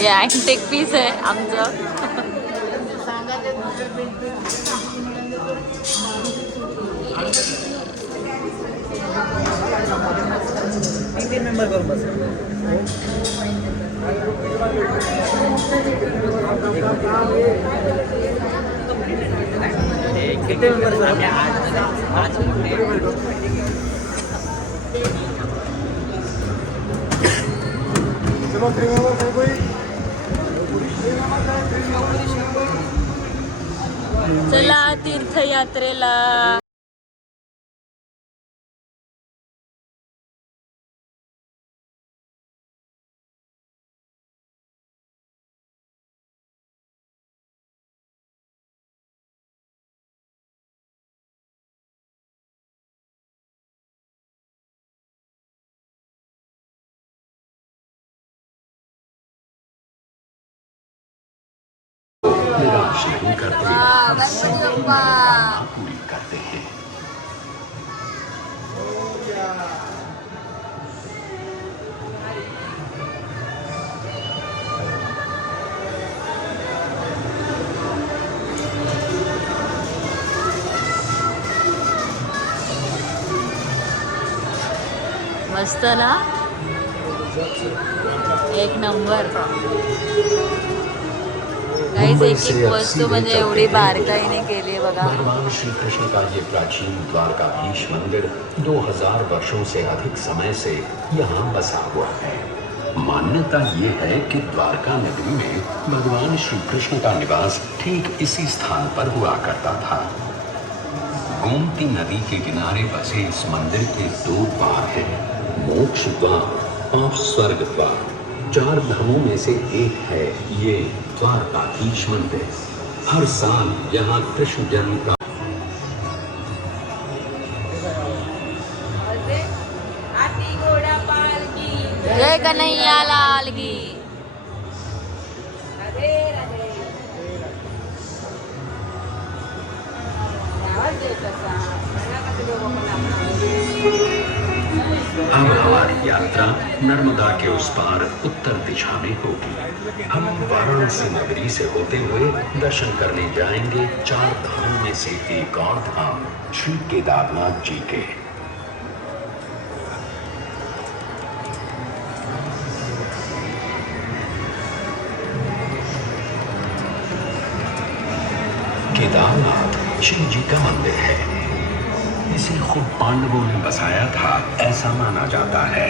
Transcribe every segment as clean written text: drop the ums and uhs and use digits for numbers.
हे antique piece आहे आमचं. तीन मेंबर करून बस. किती मेंबर आज चला तीर्थयात्रेला. निराश नहीं करते, पूरी करते हैं. मस्त ना, एक नंबर. गाइस एक एक वस्तू म्हणजे एवढी बारकाईने केली आहे बघा. भगवान श्री कृष्ण का ये प्राचीन द्वारकाधीश मंदिर 2000 वर्षों से अधिक समय से यहाँ बसा हुआ है. मान्यता ये है कि द्वारका नगरी में भगवान श्री कृष्ण का निवास ठीक इसी स्थान पर हुआ करता था. गोमती नदी के किनारे बसे इस मंदिर के 2 द्वार हैं, मोक्ष द्वार और स्वर्ग द्वार. 4 धामों में से एक है ये द्वारकाधीश मंदिर. हर साल यहाँ कृष्ण जन्म का जय कन्हैया लाल की. अब हमारी यात्रा नर्मदा के उस पार उत्तर दिशा में होगी. हम वाराणसी नगरी से होते हुए दर्शन करने जाएंगे 4 धामों में से एक और धाम श्री केदारनाथ जी के. केदारनाथ शिव जी का मंदिर है. इसे खुद पांडवों ने बसाया था ऐसा माना जाता है.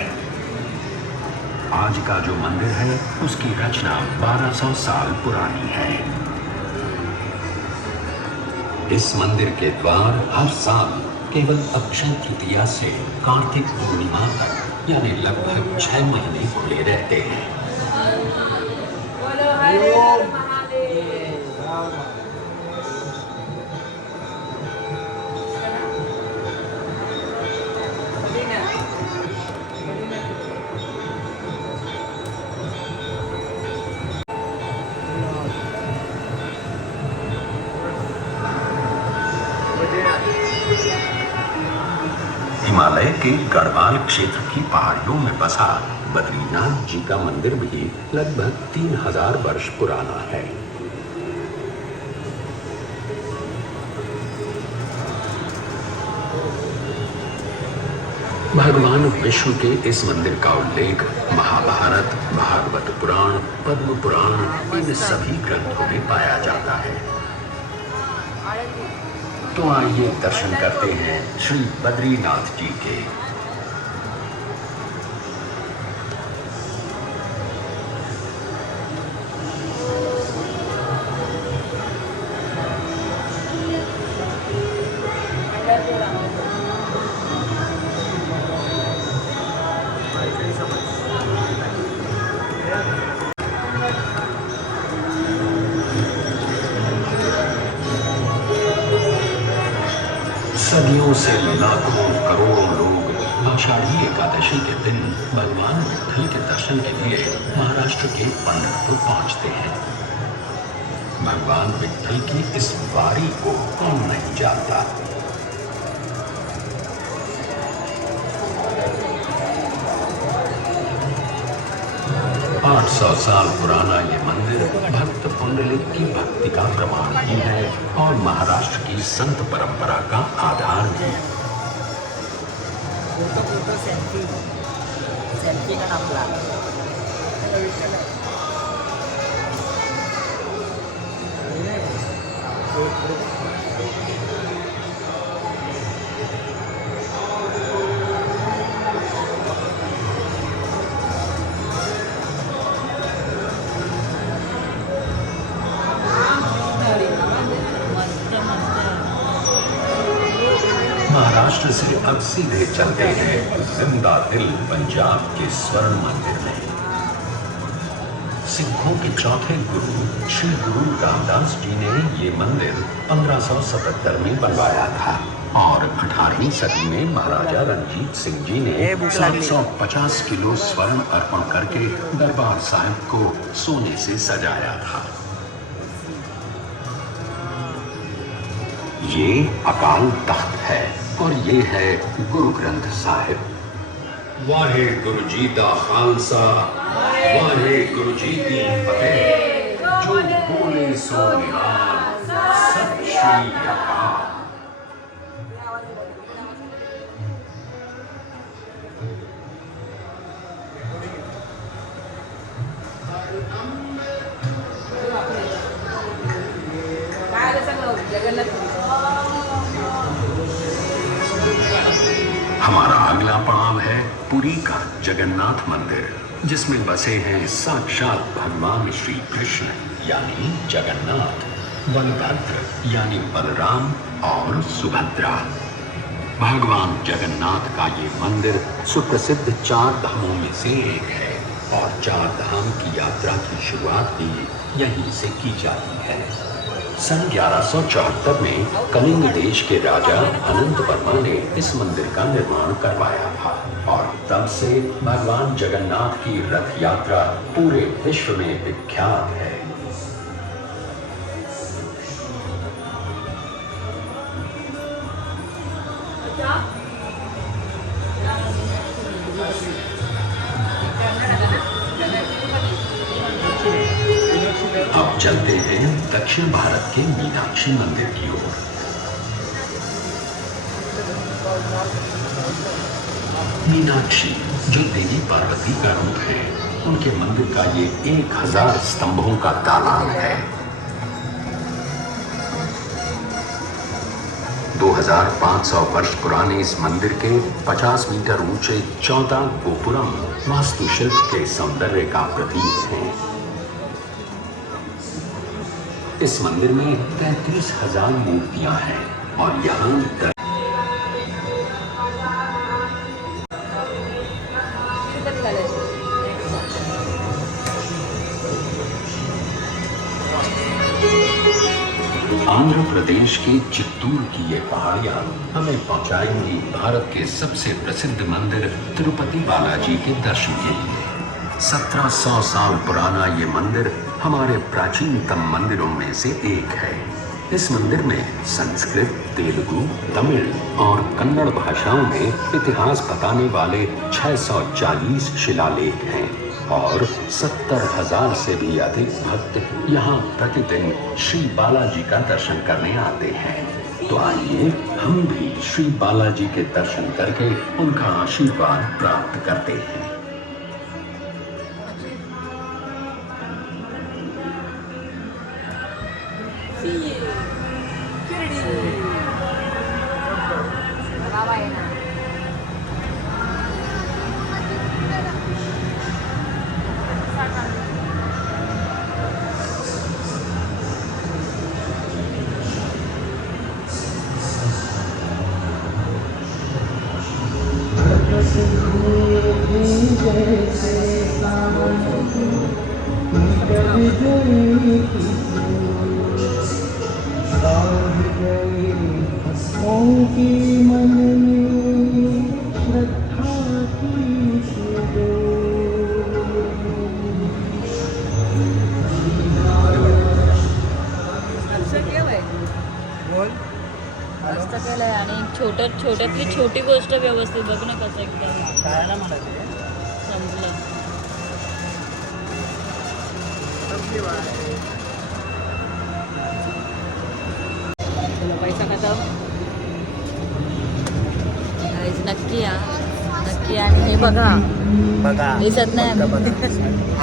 आज का जो मंदिर है उसकी रचना 1200 साल पुरानी है. इस मंदिर के द्वार हर साल केवल अक्षय तृतीया से कार्तिक पूर्णिमा तक यानी लगभग 6 महीने खुले रहते हैं. हिमालय के गढ़वाल क्षेत्र की पहाड़ियों में बसा बद्रीनाथ जी का मंदिर भी लगभग 3000 वर्ष पुराना है. भगवान विष्णु के इस मंदिर का उल्लेख महाभारत, भागवत पुराण, पद्म पुराण इन सभी ग्रंथों में पाया जाता है. तो आइए दर्शन करते हैं श्री बद्रीनाथ जी के. सदियों से लाखों करोड़ों लोग आषाढ़ी एकादशी के दिन भगवान विट्ठल के दर्शन के लिए महाराष्ट्र के पंढरपुर पहुंचते हैं. भगवान विट्ठल की इस वारी को कौन नहीं जानता. 800 साल पुराना ये मंदिर भक्त पुंडलिक की भक्ति का प्रमाण भी है और महाराष्ट्र की संत परंपरा का आधार भी। फोटो सेल्फी सेल्फी का आपला महाराष्ट्र से अब सीधे चलते हैं जिंदा दिल पंजाब के स्वर्ण मंदिर में। सिखों के चौथे गुरु श्री गुरु रामदास जी ने ये मंदिर 1577 में बनवाया था और 18वीं सदी में महाराजा रणजीत सिंह जी ने 750 किलो स्वर्ण अर्पण करके दरबार साहिब को सोने से सजाया था। ये अकाल तख्त है और ये है गुरु ग्रंथ साहिब। वाहे गुरु जी दा खालसा, वाहे गुरु जी दी फतेह, जो बोले सो निहाल, सत श्री अकाल। हमारा अगला पड़ाव है पुरी का जगन्नाथ मंदिर, जिसमें बसे हैं साक्षात भगवान श्री कृष्ण यानी जगन्नाथ, बलभद्र यानी बलराम और सुभद्रा। भगवान जगन्नाथ का ये मंदिर सुप्रसिद्ध 4 धामों में से एक है और 4 धाम की यात्रा की शुरुआत भी यहीं से की जाती है। सन 1174 में कलिंग देश के राजा अनंत वर्मा ने इस मंदिर का निर्माण करवाया था और तब से भगवान जगन्नाथ की रथ यात्रा पूरे विश्व में विख्यात है। अब चलते हैं दक्षिण भारत के मीनाक्षी मंदिर की ओर। मीनाक्षी जो देवी पार्वती का रूप है, उनके मंदिर का ये 1000 स्तंभों का तालाब है। 2500 वर्ष पुराने इस मंदिर के 50 मीटर ऊंचे 14 गोपुरम वास्तुशिल्प के सौंदर्य का प्रतीक हैं। इस मंदिर में 33,000 मूर्तियां हैं और यहाँ आंध्र प्रदेश के चित्तूर की ये पहाड़ियां हमें पहुंचाएंगी भारत के सबसे प्रसिद्ध मंदिर तिरुपति बालाजी के दर्शन के लिए। 1700 साल पुराना ये मंदिर हमारे प्राचीनतम मंदिरों में से एक है। इस मंदिर में संस्कृत, तेलुगु, तमिल और कन्नड़ भाषाओं में इतिहास बताने वाले 640 शिलालेख हैं और 70,000 से भी अधिक भक्त यहाँ प्रतिदिन श्री बालाजी का दर्शन करने आते हैं। तो आइए हम भी श्री बालाजी के दर्शन करके उनका आशीर्वाद प्राप्त करते हैं। छोट्यातली छोटी गोष्ट व्यवस्थित बघ ना कसं एकदम शाळेला म्हणायचं संपलं. चला पैसा खतम. Guys, नक्की या, नक्की. आणि हे बघा, बघा दिसत नाही आम्ही. बघा.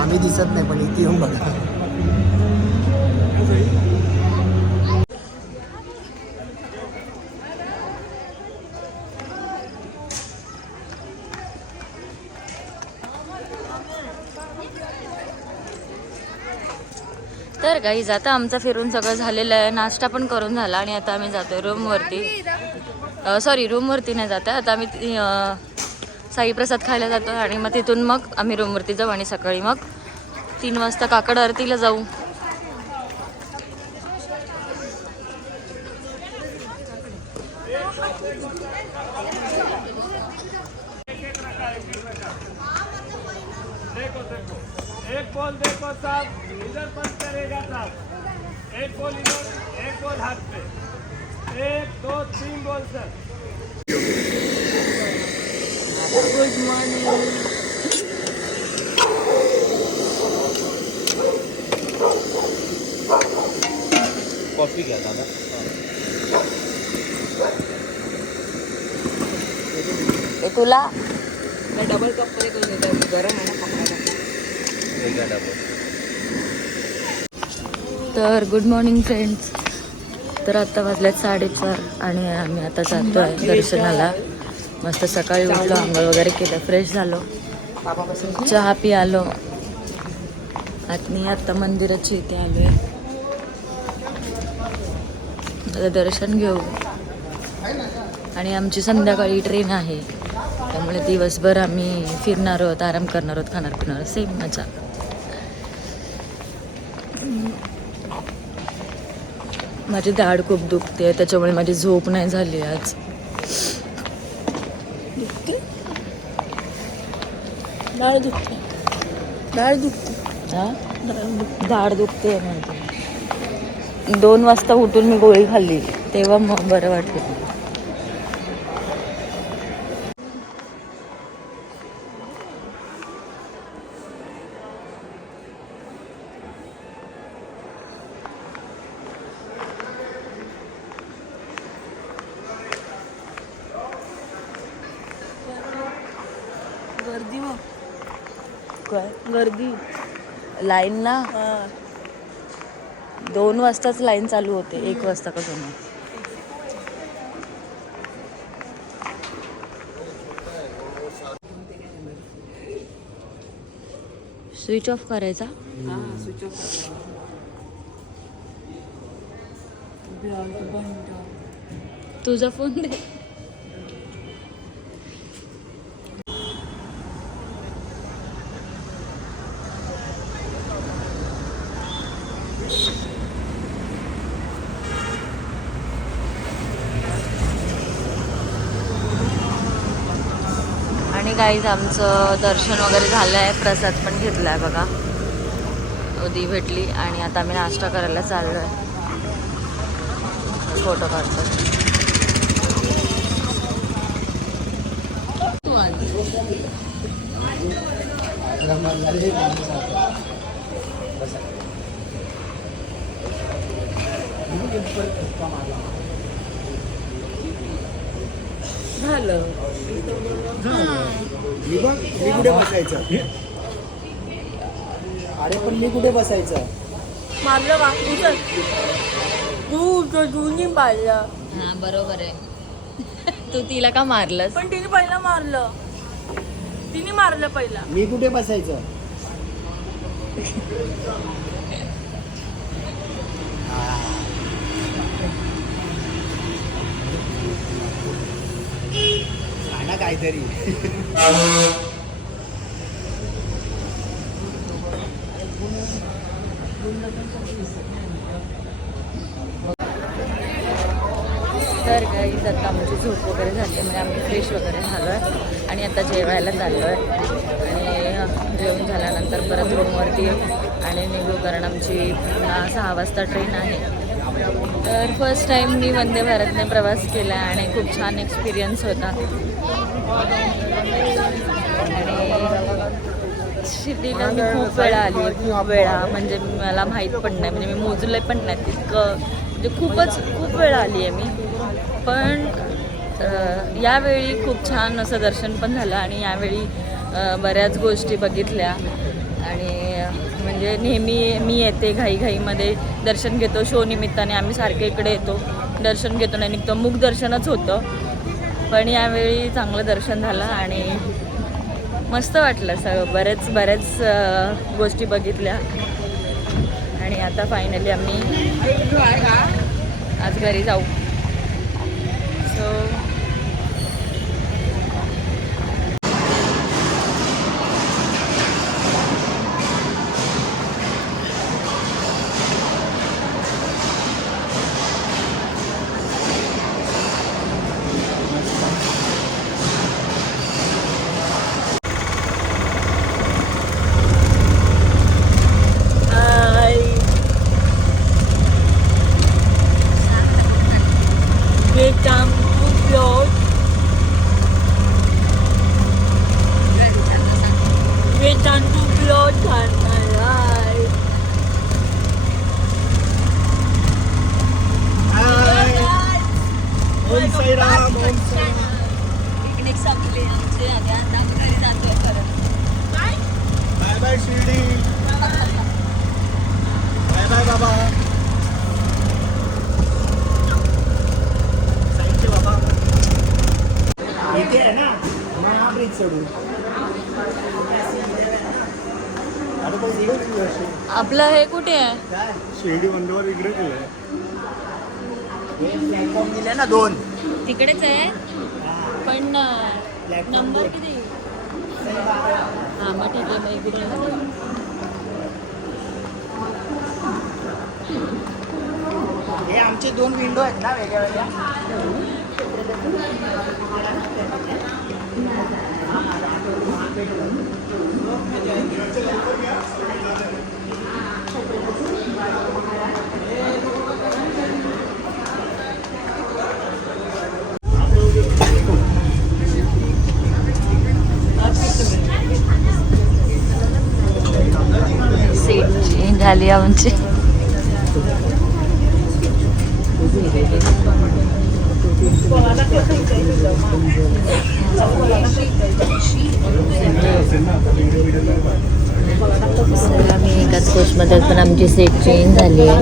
आम्ही दिसत नाही पण इथे येऊन बघा. तर गाईज आता आमचं फिरून सगळं झालेलं आहे. नाश्ता पण करून झाला आणि आता आम्ही जातोय रूमवरती. रूमवरती नाही जात आहे आता आम्ही साईप्रसाद खायला जातो आणि मग तिथून मग आम्ही रूमवरती जाऊ आणि सकाळी मग 3 वाजता काकड आरतीला जाऊ. एक बॉल देखो साहब, इधर पंच करेगा साहब. एक बॉल इधर, एक बॉल हाथ पे. 1 2 3 ball sir. Good morning. Coffee घ्या दादा. तुला डबल कप मध्ये करून देतो. गरम आहे ना पकडायला. तर गुड मॉर्निंग फ्रेंड्स. तर आता वाजल्यात 4:30 आणि आम्ही आता जातो आहे दर्शनाला. मस्त सकाळी उठलो, आंघोळ वगैरे केलं, फ्रेश झालो, चहा पी आलो आणि आता मंदिराची इथे आलो आहे. आता दर्शन घेऊ आणि आमची संध्याकाळी ट्रेन आहे त्यामुळे दिवसभर आम्ही फिरणार आहोत, आराम करणार आहोत, खाणार पिणार, सेम मजा. माझी दाढ खूप दुखते त्याच्यामुळे माझी झोप नाही झाली आज. डाळ दुखते. हा दाढ दुखते माझी. 2 वाजता उठून मी गोळी खाल्ली तेव्हा मग बरं वाटलं. गर्दी मग काय गर्दी. लाईन ना हा 2 वाजताच लाईन चालू होते, 1 वाजता का होणार. स्विच ऑफ करायचा. हा स्विच ऑफ. तुझा फोन दे. आणि गाईज आमचं दर्शन वगैरे झालं आहे, प्रसाद पण घेतला आहे बघा, उदी भेटली आणि आता आम्ही नाश्ता करायला चाललो आहे. फोटो काढतो. झालं. मी कुठे बसायचं? अरे पण मी कुठे बसायचं? मारलं का तू नाही पाहिलं. हा बरोबर आहे. तू तिला का मारलंस? पण तिने पहिला मारलं. तिने मारलं पहिला. मी कुठे बसायचं? सांगा काहीतरी. तर गाईज आता आमची झोप वगैरे झाली, म्हणजे आम्ही फ्रेश वगैरे झालो आहे आणि आता जेवायला चाललो आहे. आणि जेवण झाल्यानंतर परत रूमवरती आणि निघू, कारण आमची पुन्हा 6 वाजता ट्रेन आहे. तर फर्स्ट टाईम मी वंदे भारतने प्रवास केला आणि खूप छान एक्सपिरियन्स होता. आणि शिर्डीला मी खूप वेळा आली आहे, खूप वेळा, म्हणजे मला माहीत पण नाही, म्हणजे मी मोजलं पण नाही तितकं, म्हणजे खूप वेळा आली आहे मी. पण यावेळी खूप छान असं दर्शन पण झालं आणि यावेळी बऱ्याच गोष्टी बघितल्या. आणि म्हणजे नेहमी मी येते घाईमध्ये दर्शन घेतो, शो निमित्ताने आम्ही सारखे इकडे येतो, दर्शन घेतो, नाही निघतो, मुख दर्शनच होतं. पण यावेळी चांगलं दर्शन झालं आणि मस्त वाटलं सगळं, बऱ्याच गोष्टी बघितल्या. आणि आता फायनली आम्ही आज घरी जाऊ. सो पिकनिक संपली आमची, आता घरी जातोय परत. Bye bye Shirdi, bye bye Baba, thank you Baba. इथे आहे ना मग ब्रिज सोडून आता पण दिवस आपलं हे कुठे आहे? काय शिर्डी बंदवर इकडे केलंय, प्लॅटफॉर्म दिले ना 2. तिकडेच आहे पण नंबर किती? हां मग ठीक आहे, मग इकडे हे आमचे 2 विंडो आहेत ना वेगळ्या वेगळ्या. सीट चेंज झाली आमची. आम्ही एकाच कोचमध्ये पण आमची सीट चेंज झाली आहे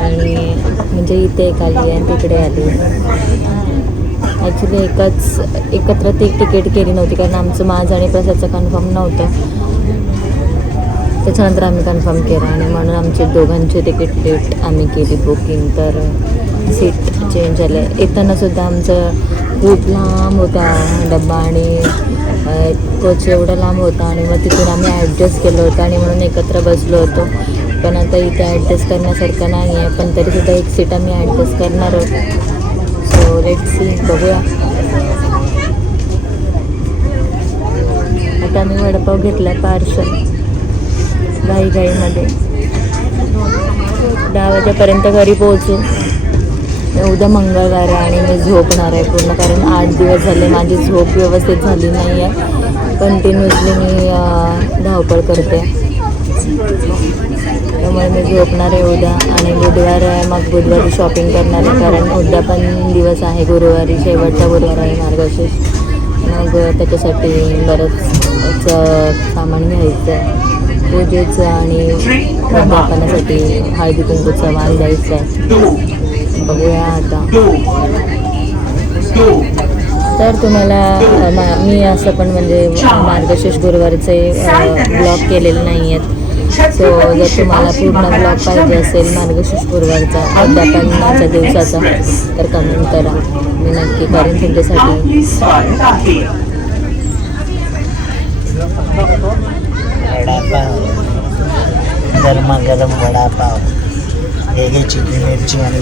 आणि म्हणजे इथे एक आली आहे तिकडे आली. ॲक्च्युली एकत्र ती तिकीट केली नव्हती कारण आमचं माझं आणि प्रसादचं कन्फर्म नव्हतं. त्याच्यानंतर आम्ही कन्फर्म केलं आणि म्हणून आमची दोघांची तिकीट डेट आम्ही केली बुकिंग, तर सीट चेंज झालं. येतानासुद्धा आमचं खूप लांब होता डब्बा आणि कोच एवढा लांब होता आणि मग तिथून आम्ही ॲडजस्ट केलं होतं आणि म्हणून एकत्र बसलो होतो. पण आता इथे ॲडजस्ट करण्यासारखं नाही आहे, पण तरीसुद्धा एक सीट आम्ही ॲडजस्ट करणार आहोत. सो लेट्स सी, बघूया. आता आम्ही वडापाव घेतला पार्सल घाईमध्ये. 10 वाजेपर्यंत घरी पोहोचू. उद्या मंगळवार आहे आणि मी झोपणार आहे पूर्ण, कारण 8 दिवस झाले माझी झोप व्यवस्थित झाली नाही आहे. कंटिन्युअसली मी धावपळ करते, त्यामुळे मी झोपणार आहे उद्या. आणि बुधवार आहे, मग बुधवारी शॉपिंग करणार आहे, कारण उद्या पण दिवस आहे, गुरुवारी शेवटचा गुरुवार आहे मार्गशीर्ष. मग त्याच्यासाठी बरंच सामान घ्यायचं आहे, पूजेचं आणि बापाण्यासाठी हळदी कुंकूचा वाण द्यायचा आहे. बघूया आता. तर तुम्हाला मी असं पण म्हणजे मार्गशीर्ष गुरुवारचे ब्लॉग केलेले नाही आहेत. सो जर तुम्हाला पूर्ण ब्लॉग पाहिजे असेल मार्गशीर्ष गुरुवारचा अध्यापनाच्या दिवसाचा तर कमेंट करा, मी नक्की करेन तुमच्यासाठी. वडापाव, गरमागरम वडापाव, हे घे चिकन मिरची आणि